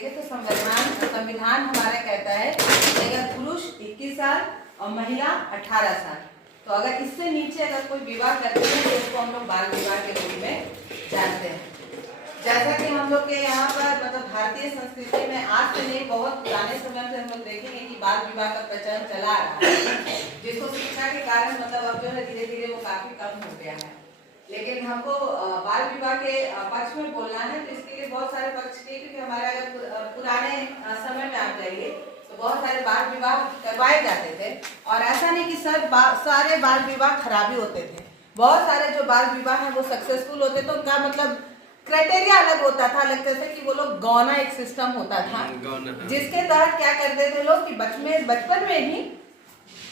देखें तो संविधान हमारा कहता है कि अगर पुरुष 21 साल और महिला 18 साल, तो अगर इससे नीचे अगर कोई विवाह करते हैं तो उसको हम लोग बाल विवाह के रूप में जानते हैं। जैसा कि हम लोग के यहाँ पर मतलब भारतीय संस्कृति में आज से नहीं बहुत पुराने समय से हम लोग देखेंगे कि बाल विवाह का प्रचलन चला आ रहा है, जिसको शिक्षा के कारण मतलब अब जो है धीरे धीरे वो काफी कम हो गया है। लेकिन हमको बाल विवाह के पक्ष में बोलना है, तो इसके लिए बहुत सारे पक्ष के, क्योंकि हमारे अगर पुराने समय में आप जाइए तो बहुत सारे बाल विवाह करवाए जाते थे, और ऐसा नहीं कि सारे बाल विवाह खराबी होते थे। बहुत सारे जो बाल विवाह है वो सक्सेसफुल होते थे। उनका मतलब क्राइटेरिया अलग होता था, अलग जैसे कि वो लोग गौना एक सिस्टम होता था, जिसके तहत क्या करते थे लोग कि बचपन में ही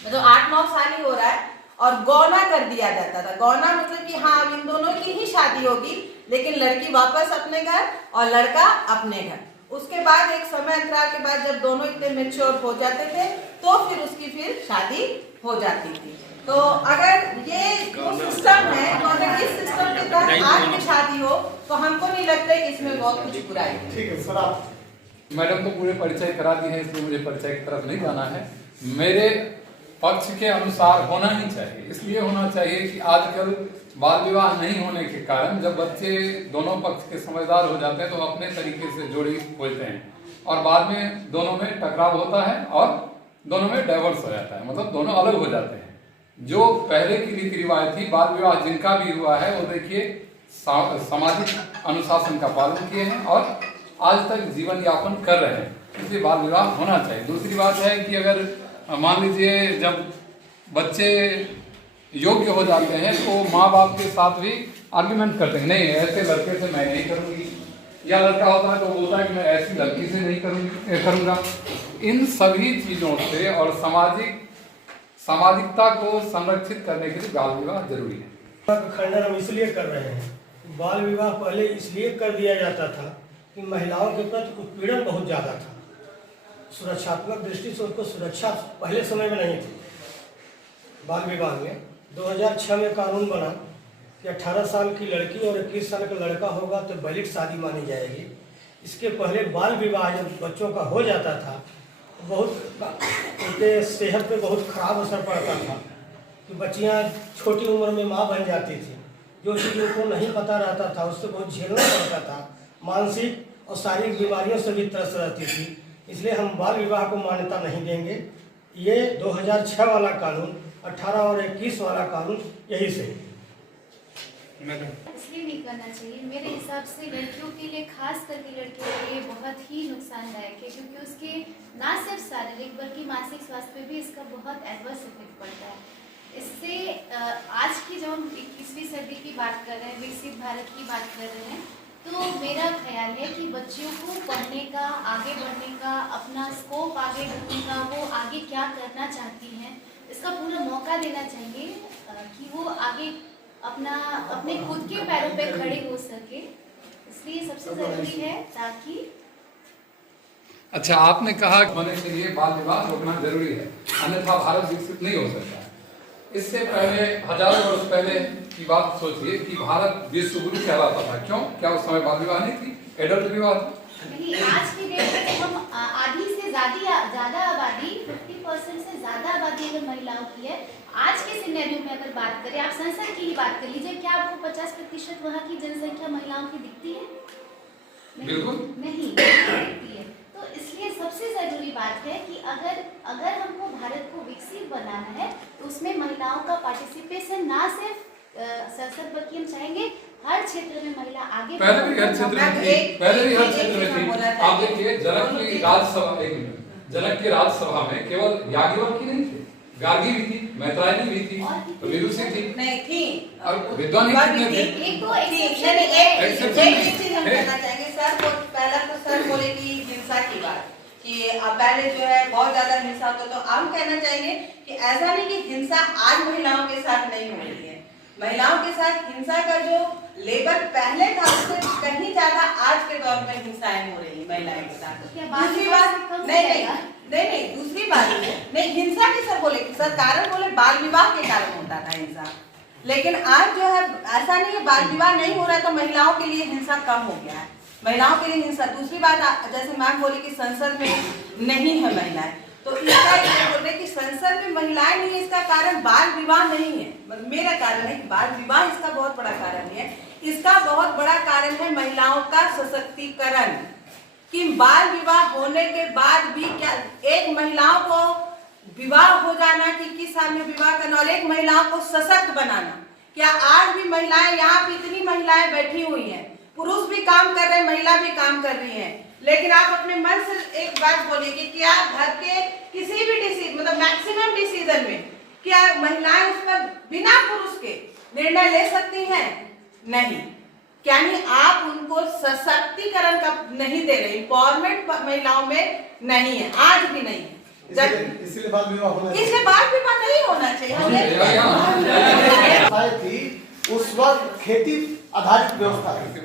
मतलब 8-9 साल ही हो रहा है और गौना कर दिया जाता था। गौना मतलब कि हाँ इन दोनों की ही शादी होगी, लेकिन लड़की वापस अपने घर और लड़का अपने घर। उसके बाद एक समय अंतराल के बाद जब दोनों इतने मैच्योर हो जाते थे तो फिर उसकी फिर शादी हो जाती थी। तो अगर ये सिस्टम है, तो अगर इस सिस्टम के तहत आज में शादी हो तो हमको नहीं लगता कि इसमें बहुत कुछ बुराई है। ठीक है सर, आप मैडम तो पूरे परिचय करा दी है, इसलिए मुझे परिचय की तरफ नहीं जाना है। मेरे पक्ष के अनुसार होना ही चाहिए। इसलिए होना चाहिए कि आजकल बाल विवाह नहीं होने के कारण जब बच्चे दोनों पक्ष के समझदार हो जाते हैं तो अपने तरीके से जोड़ी खोजते हैं और बाद में दोनों में टकराव होता है और दोनों में डाइवोर्स हो जाता है, मतलब दोनों अलग हो जाते हैं। जो पहले की रीति रिवाज थी, बाल विवाह जिनका भी हुआ है वो देखिए सामाजिक अनुशासन का पालन किए हैं और आज तक जीवन यापन कर रहे हैं, इसलिए बाल विवाह होना चाहिए। दूसरी बात है कि अगर मान लीजिए जब बच्चे योग्य हो जाते हैं तो माँ बाप के साथ भी आर्ग्यूमेंट करते हैं, नहीं ऐसे लड़के से मैं नहीं करूँगी, या लड़का होता है तो बोलता है कि मैं ऐसी लड़की से नहीं करूँगा। इन सभी चीज़ों से और सामाजिकता को संरक्षित करने के लिए बाल विवाह जरूरी है। खंडन हम इसलिए कर रहे हैं, बाल विवाह पहले इसलिए कर दिया जाता था कि महिलाओं के प्रति उत्पीड़न बहुत ज़्यादा था। सुरक्षात्मक दृष्टि से उनको सुरक्षा पहले समय में नहीं थी। बाल विवाह में 2006 में कानून बना कि 18 साल की लड़की और 21 साल का लड़का होगा तो वैलिड शादी मानी जाएगी। इसके पहले बाल विवाह जब बच्चों का हो जाता था बहुत उनके सेहत पे बहुत खराब असर पड़ता था कि बच्चियां छोटी उम्र में माँ बन जाती थी। जो चीज़ उनको नहीं पता रहता था उससे बहुत झेलना पड़ता था, मानसिक और शारीरिक बीमारियों से भी त्रस्त रहती थी। इसलिए हम बाल विवाह को मान्यता नहीं देंगे। ये 2006 वाला कानून, 18 और 21 वाला कानून यही से इसलिए नहीं करना चाहिए। मेरे हिसाब से लड़कियों के लिए, खास करके लड़कियों के लिए बहुत ही नुकसानदायक है, क्योंकि उसके ना सिर्फ शारीरिक बल्कि मानसिक स्वास्थ्य पे भी इसका बहुत एडवर्स इफेक्ट पड़ता है। इससे आज की जब हम 21वीं सदी की बात कर रहे हैं, विकसित भारत की बात कर रहे हैं, तो मेरा ख्याल है कि बच्चियों को पढ़ने का, आगे बढ़ने का, अपना स्कोप आगे बढ़ने का, वो आगे क्या करना चाहती हैं, इसका पूरा मौका देना चाहिए कि वो आगे अपने खुद के पैरों पे खड़े हो सके। इसलिए सबसे जरूरी है ताकि अच्छा, आपने कहा होने के लिए बाल विवाह रोकना जरूरी है, अन्यथा भारत विकसित नहीं हो सकता। इससे पहले हजारों वर्ष पहले की बात सोचिए कि भारत विश्व गुरु कहलाता था। क्यों? क्या उस समय बाल विवाह नहीं थी, एडल्ट विवाह था? नहीं, आज की डेट में हम आधी से ज्यादा आबादी 50% से ज्यादा आबादी अगर महिलाओं की है, आज के सिनेरियो में अगर बात करें, आप संसद की ही बात कर लीजिए, क्या आपको 50% वहाँ की जनसंख्या महिलाओं की दिखती है? बिल्कुल नहीं दिखती है। तो इसलिए सबसे जरूरी बात है कि अगर हमको भारत को विकसित बनाना है तो उसमें महिलाओं का पार्टिसिपेशन ना सिर्फ संसद बल्कि हम चाहेंगे हर क्षेत्र में महिला आगे पहले भी हर क्षेत्र में थी। आप देखिए जनक की राज्यसभा में केवल याज्ञवल्क्य नहीं थे, गार्गी भी थी, मैत्रायणी भी थी, विदुषी थी, नहीं थी, और विद्वान कितने थे? एक दो एक्सेप्शन है। पहला तो सर बोले कि हिंसा की बात कि अब पहले जो है बहुत ज्यादा हिंसा होता, तो हम कहना चाहेंगे कि ऐसा नहीं कि हिंसा आज महिलाओं के साथ नहीं हो रही है। महिलाओं के साथ हिंसा का जो लेवल पहले था उससे कहीं ज्यादा आज के दौर में हिंसाएं हो रही है महिलाओं के साथ। दूसरी बात नहीं, दूसरी बात नहीं, हिंसा की सर बोले, सर कारण बोले बाल विवाह के कारण होता था हिंसा, लेकिन आज जो है ऐसा नहीं है, बाल विवाह नहीं हो रहा है तो महिलाओं के लिए हिंसा कम हो गया है। महिलाओं के लिए हिंसा। दूसरी बात, जैसे मैम बोली कि संसद में नहीं है महिलाएं, तो इसका ये बोल रहे कि संसद में महिलाएं नहीं है, इसका कारण बाल विवाह नहीं है। मेरा कारण है कि बाल विवाह इसका बहुत बड़ा कारण नहीं है, इसका बहुत बड़ा कारण है महिलाओं का सशक्तिकरण। कि बाल विवाह होने के बाद भी क्या एक महिलाओं को विवाह हो जाना कि 21 साल में विवाह करना और एक महिलाओं को सशक्त बनाना। क्या आज भी महिलाएं, यहाँ पे इतनी महिलाएं बैठी हुई हैं, पुरुष भी काम कर रहे हैं, महिला भी काम कर रही हैं, लेकिन आप अपने मन से एक बात बोलिए कि क्या घर के किसी भी डिसीजन, मतलब मैक्सिमम डिसीजन में क्या महिलाएं उस पर बिना पुरुष के निर्णय ले सकती हैं? नहीं। यानी आप उनको सशक्तिकरण का नहीं दे रहे, एम्पावरमेंट महिलाओं में नहीं है, आज भी नहीं है। इसलिए बाल विवाह होना चाहिए। इसलिए बाल विवाह नहीं होना चाहिए। उस वक्त खेती आधारित व्यवस्था थी,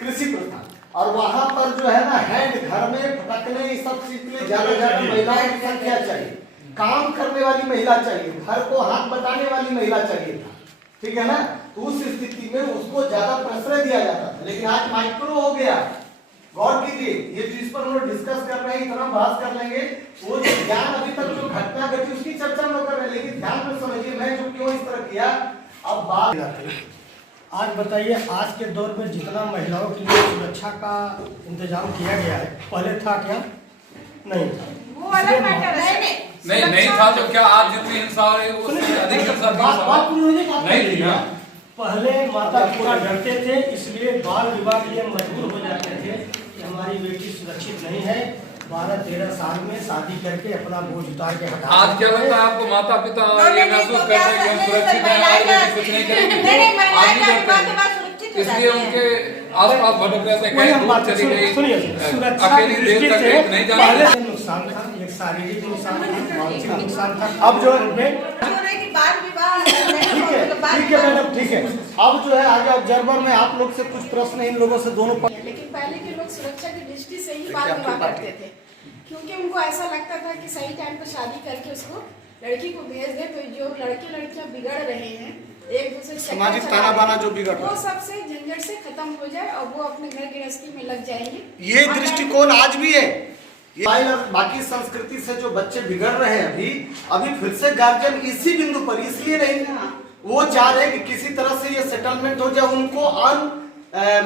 कृषि प्रधान, और वहाँ पर जो है ना हैंड घर में फटकने इस सब चीज के लिए ज्यादा महिलाओं की संख्या चाहिए, काम करने वाली महिला चाहिए, घर को हाथ बटाने वाली महिला चाहिए था, ठीक है ना। तो उस स्थिति में उसको ज्यादा प्रश्रय दिया जाता था, लेकिन आज माइक्रो हो गया। गौर कीजिए, ये जिस पर हम लोग डिस्कस कर रहे हैं, इतना बहस कर लेंगे, वो जो ज्ञान अभी तक जो घटना घटी उसकी चर्चा हम लोग कर रहे हैं, लेकिन ध्यान में समझिए मैं जो क्यों इस तरह किया। अब बात आज बताइए, आज के दौर में जितना महिलाओं के लिए सुरक्षा का इंतजाम किया गया है, पहले था क्या? नहीं था। वो अलग मैटर है। नहीं था तो क्या आज जितनी हिंसा हो रही है उससे अधिक हिंसा नहीं थी ना। पहले माता पिता डरते थे, इसलिए बाल विवाह के लिए मजबूर हो जाते थे कि हमारी बेटी सुरक्षित नहीं है, 12-13 साल में शादी करके अपना बोझ उतार के हटा। आज क्या लगता है आपको, माता पिता ये महसूस करते हैं कि हम सुरक्षित हैं और बेटी कुछ नहीं करेंगे? आज नहीं करते, इसलिए उनके आसपास भटक रहते हैं, कहीं दूर चली गई, अकेली देर तक नहीं जाना। नुकसान था, एक शारीरिक नुकसान था, मानसिक नुकसान था। अब जो ठीक है मैडम, ठीक है। अब जो है आगे ऑब्जर्वर में आप लोग से कुछ प्रश्न इन लोगों से दोनों पर। लेकिन पहले के लोग सुरक्षा की दृष्टि से ही बाल विवाह करते थे, क्योंकि उनको ऐसा लगता था कि सही टाइम पर शादी करके उसको लड़की को भेज दे, तो जो लड़के लड़कियां बिगड़ रहे हैं, एक दूसरे से सामाजिक ताना बाना जो बिगड़ रहा है, वो सबसे झंझट से खत्म हो जाए और वो अपने घर गृहस्थी में लग जाएंगे। ये दृष्टिकोण आज भी है। बाकी संस्कृति से जो बच्चे बिगड़ रहे हैं अभी फिर से गार्जियन इसी बिंदु पर इसलिए नहीं, वो चाह रहे कि किसी तरह से ये सेटलमेंट हो जाए, उनको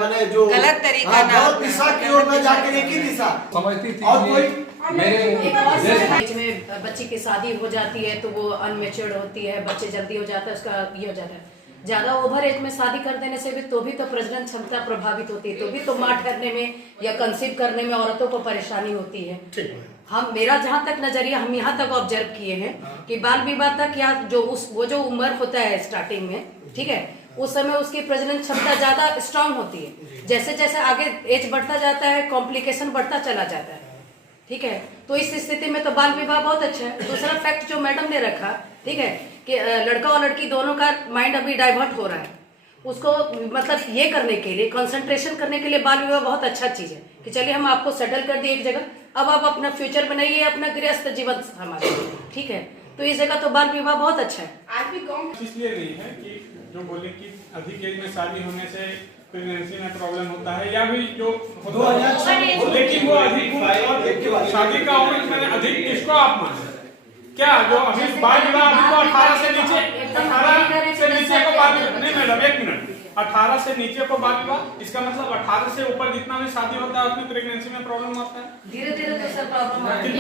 माने जो गलत तरीका गलत दिशा की ओर न जाकर एक ही दिशा समझती थी। और कोई एज में बच्ची की शादी हो जाती है तो वो अनमेच्योर्ड होती है, बच्चे जल्दी हो जाता है, उसका ये हो जाता है। ज्यादा ओवर एज में शादी कर देने से भी तो प्रजनन क्षमता प्रभावित होती है, तो भी तो मां ठहरने में या कंसीव करने में औरतों को परेशानी होती है। हम मेरा जहाँ तक नजरिया, हम यहाँ तक ऑब्जर्व किए हैं कि बाल विवाह तक या वो जो उम्र होता है स्टार्टिंग में, ठीक है, उस समय उसकी प्रजनन क्षमता ज्यादा स्ट्रांग होती है। जैसे जैसे आगे एज बढ़ता जाता है, कॉम्प्लिकेशन बढ़ता चला जाता है, ठीक है। तो इस स्थिति में तो बाल विवाह बहुत अच्छा है। दूसरा फैक्ट जो मैडम ने रखा, ठीक है, कि लड़का और लड़की दोनों का माइंड अभी डाइवर्ट हो रहा है, उसको मतलब ये करने के लिए, कंसंट्रेशन करने के लिए बाल विवाह बहुत अच्छा चीज है कि चलिए हम आपको सेटल कर दिए एक जगह, अब आप अपना फ्यूचर बनाइए, अपना गृहस्थ जीवन हमारे, ठीक है। तो इस जगह तो बाल विवाह बहुत अच्छा है। आज भी गाँव इसलिए नहीं है कि जो बोले कि अधिक एज में शादी होने से प्रेगनेंसी में प्रॉब्लम होता है या भी जो होता है, लेकिन वो अधिक शादी का उम्र मैंने अधिक किसको आप माने? क्या जो अभी बाल विवाह अभी तो 18 से नीचे को बाल विवाह नहीं मैडम, एक मिनट, 18 से नीचे को बाल विवाह, इसका मतलब 18 से ऊपर जितना भी शादी होता है उसमें प्रेगनेंसी में प्रॉब्लम आता है। धीरे धीरे तो सब प्रॉब्लम नहीं,